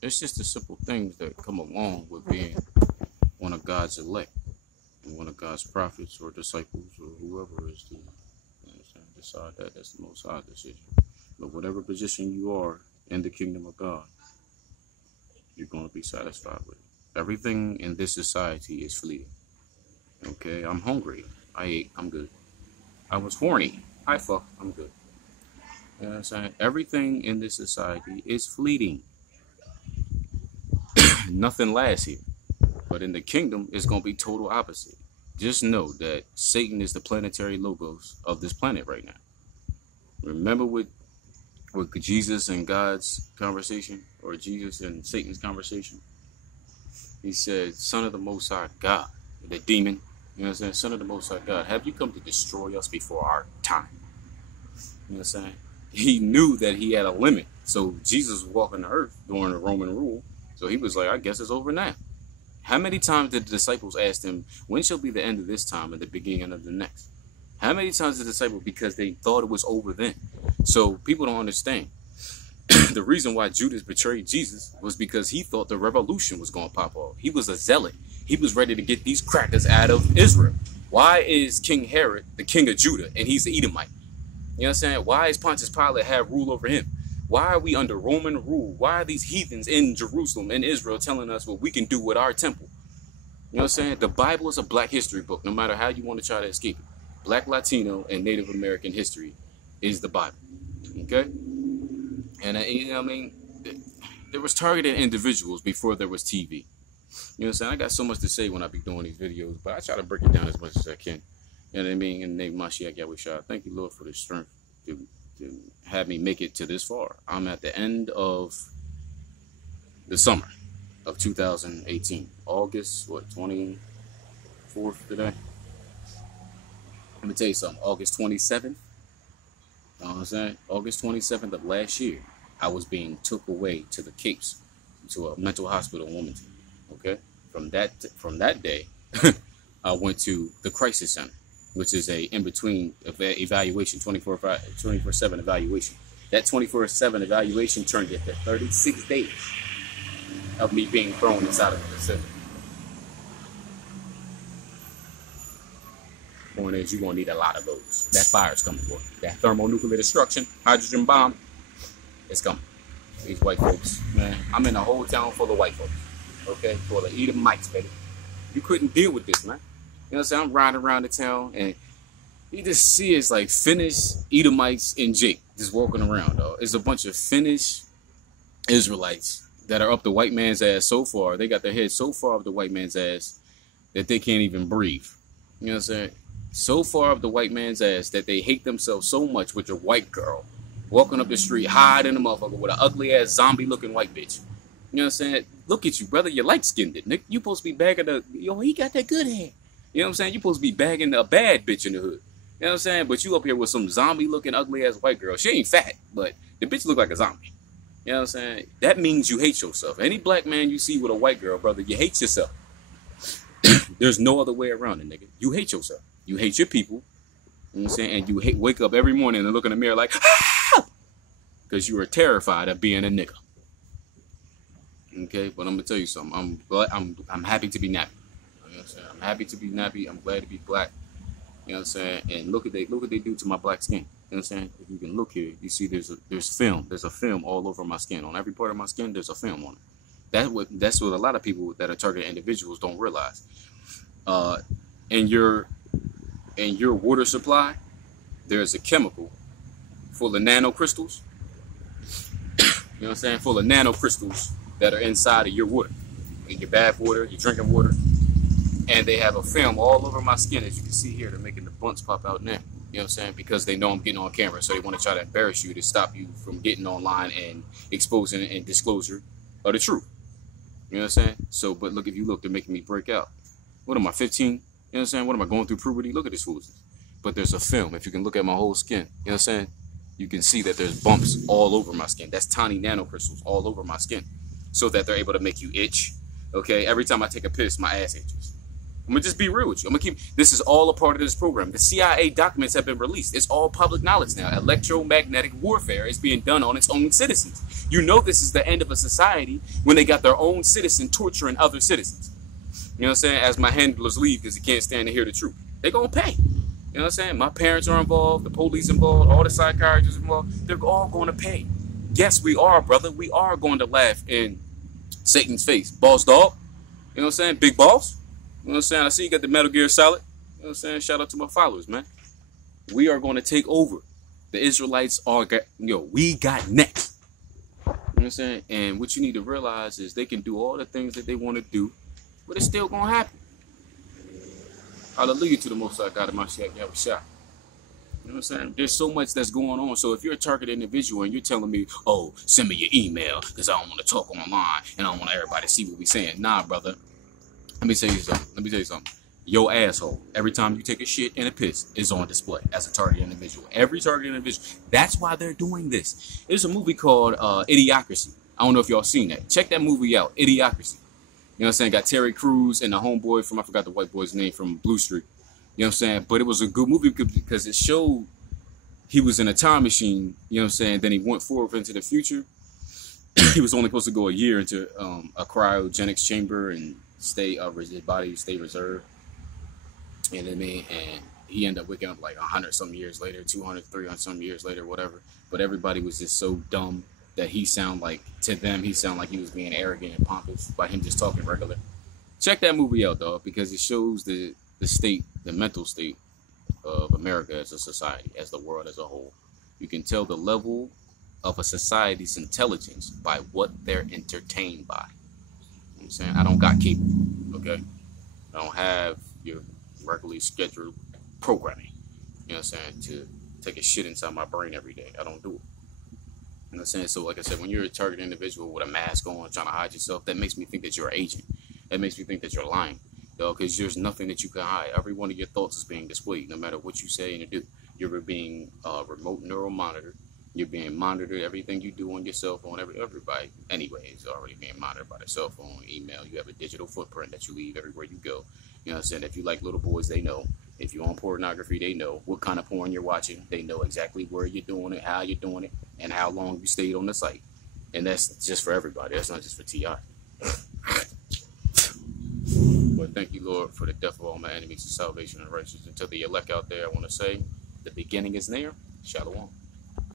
It's just the simple things that come along with being one of God's elect and one of God's prophets or disciples or whoever is to, you know what I'm saying, decide that. That's the Most High decision. But whatever position you are in the kingdom of God, you're going to be satisfied with it. Everything in this society is fleeting. Okay, I'm hungry. I ate. I'm good. I was horny. I fucked. I'm good. You know what I'm saying? Everything in this society is fleeting. Nothing lasts here. But in the kingdom, it's going to be total opposite. Just know that Satan is the planetary logos of this planet right now. Remember with Jesus and God's conversation, or Jesus and Satan's conversation? He said, Son of the Most High God, the demon, you know what I'm saying? Son of the Most High God, have you come to destroy us before our time? You know what I'm saying? He knew that he had a limit. So Jesus was walking the earth during the Roman rule. So he was like, I guess it's over now. How many times did the disciples ask him, when shall be the end of this time and the beginning of the next? How many times did the disciples? Because they thought it was over then. So people don't understand. The reason why Judas betrayed Jesus was because he thought the revolution was going to pop off. He was a zealot. He was ready to get these crackers out of Israel. Why is King Herod the king of Judah and he's the Edomite? You know what I'm saying? Why is Pontius Pilate have rule over him? Why are we under Roman rule? Why are these heathens in Jerusalem, in Israel, telling us what we can do with our temple? You know what I'm saying? The Bible is a black history book, no matter how you want to try to escape it. Black, Latino, and Native American history is the Bible. Okay? And, you know what I mean? There was targeted individuals before there was TV. You know what I'm saying? I got so much to say when I be doing these videos, but I try to break it down as much as I can. You know what I mean? In the name of Mashiach Yahweh, thank you, Lord, for the strength to have me make it to this far. I'm at the end of the summer of 2018. August, 24th today? Let me tell you something. August 27th, you know what I'm saying? August 27th of last year, I was being took away to the Capes, to a mental hospital in Wilmington. Okay? From that day, I went to the Crisis Center, which is a in-between evaluation, 24/7 evaluation. That 24/7 evaluation turned into 36 days of me being thrown inside of the facility. Point is, you're going to need a lot of those. That fire's coming, boy. That thermonuclear destruction, hydrogen bomb, it's coming. These white folks, man, I'm in a whole town full of white folks, okay? Full of Edomites, baby. You couldn't deal with this, man. You know what I'm saying? I'm riding around the town, and you just see it's like Finnish, Edomites, and Jake just walking around, dog. It's a bunch of Finnish Israelites that are up the white man's ass so far. They got their head so far up the white man's ass that they can't even breathe. You know what I'm saying? So far up the white man's ass that they hate themselves so much with a white girl walking up the street, hiding the motherfucker with an ugly-ass zombie-looking white bitch. You know what I'm saying? Look at you, brother. You're light-skinned, Nick. You supposed to be bagging the... Yo, he got that good hair. You know what I'm saying? You supposed to be bagging a bad bitch in the hood. You know what I'm saying? But you up here with some zombie-looking, ugly-ass white girl. She ain't fat, but the bitch look like a zombie. You know what I'm saying? That means you hate yourself. Any black man you see with a white girl, brother, you hate yourself. There's no other way around it, nigga. You hate yourself. You hate your people. You know what I'm saying? And you wake up every morning and look in the mirror like, ah! Because you are terrified of being a nigga. Okay? But I'm going to tell you something. I'm happy to be nappy. You know what I'm saying? I'm happy to be nappy. I'm glad to be black. You know what I'm saying? And look what they do to my black skin. You know what I'm saying? If you can look here, you see there's film. There's a film all over my skin. On every part of my skin, there's a film on it. That's what a lot of people that are targeted individuals don't realize. In your water supply, there's a chemical full of nanocrystals. You know what I'm saying? Full of nanocrystals that are inside of your water. In your bath water, your drinking water. And they have a film all over my skin, as you can see here. They're making the bumps pop out now. You know what I'm saying? Because they know I'm getting on camera, so they want to try to embarrass you to stop you from getting online and exposing and disclosure of the truth. You know what I'm saying? So, but look, if you look, they're making me break out. What am I, 15? You know what I'm saying? What am I, going through puberty? Look at this foolishness. But there's a film. If you can look at my whole skin, you know what I'm saying? You can see that there's bumps all over my skin. That's tiny nanocrystals all over my skin. So that they're able to make you itch. Okay? Every time I take a piss, my ass itches. I'm gonna just be real with you. I'm gonna keep. This is all a part of this program. The CIA documents have been released. It's all public knowledge now. Electromagnetic warfare is being done on its own citizens. You know this is the end of a society when they got their own citizen torturing other citizens. You know what I'm saying? As my handlers leave because he can't stand to hear the truth. They're gonna pay. You know what I'm saying? My parents are involved, the police involved, all the psychiatrists involved. They're all going to pay. Yes, we are, brother. We are going to laugh in Satan's face. Boss dog. You know what I'm saying? Big boss. You know what I'm saying? I see you got the Metal Gear Solid. You know what I'm saying? Shout out to my followers, man. We are going to take over. The Israelites are, we got next. You know what I'm saying? And what you need to realize is they can do all the things that they want to do, but it's still going to happen. Hallelujah to the Most High God of Mashiach Yahushua. You know what I'm saying? There's so much that's going on. So if you're a targeted individual and you're telling me, oh, send me your email because I don't want to talk online and I don't want everybody to see what we're saying. Nah, brother. Let me tell you something. Your asshole, every time you take a shit and a piss, is on display as a targeted individual. Every targeted individual. That's why they're doing this. There's a movie called Idiocracy. I don't know if y'all seen that. Check that movie out, Idiocracy. You know what I'm saying? Got Terry Crews and the homeboy from, I forgot the white boy's name, from Blue Street. You know what I'm saying? But it was a good movie because it showed he was in a time machine. You know what I'm saying? Then he went forward into the future. He was only supposed to go a year into a cryogenics chamber and his body stay reserved. You know what I mean? And he ended up waking up like 100 some years later, 200, 300 some years later, whatever. But everybody was just so dumb that he sound like he was being arrogant and pompous by him just talking regular. Check that movie out, dog, because it shows the mental state of America as a society, as the world as a whole. You can tell the level of a society's intelligence by what they're entertained by. You know what I'm saying? I don't got cable, okay? I don't have your regularly scheduled programming, you know what I'm saying, to take a shit inside my brain every day. I don't do it. You know what I'm saying? So like I said, when you're a targeted individual with a mask on, trying to hide yourself, that makes me think that you're an agent. That makes me think that you're lying, because there's nothing that you can hide. Every one of your thoughts is being displayed, no matter what you say and you do. You're being remote neural monitored. You're being monitored. Everything you do on your cell phone, everybody, anyway, is already being monitored by their cell phone, email. You have a digital footprint that you leave everywhere you go. You know what I'm saying? If you like little boys, they know. If you're on pornography, they know what kind of porn you're watching. They know exactly where you're doing it, how you're doing it, and how long you stayed on the site. And that's just for everybody. That's not just for T.I. But thank you, Lord, for the death of all my enemies and salvation and righteousness. Until the elect out there, I want to say, the beginning is near. Shalom.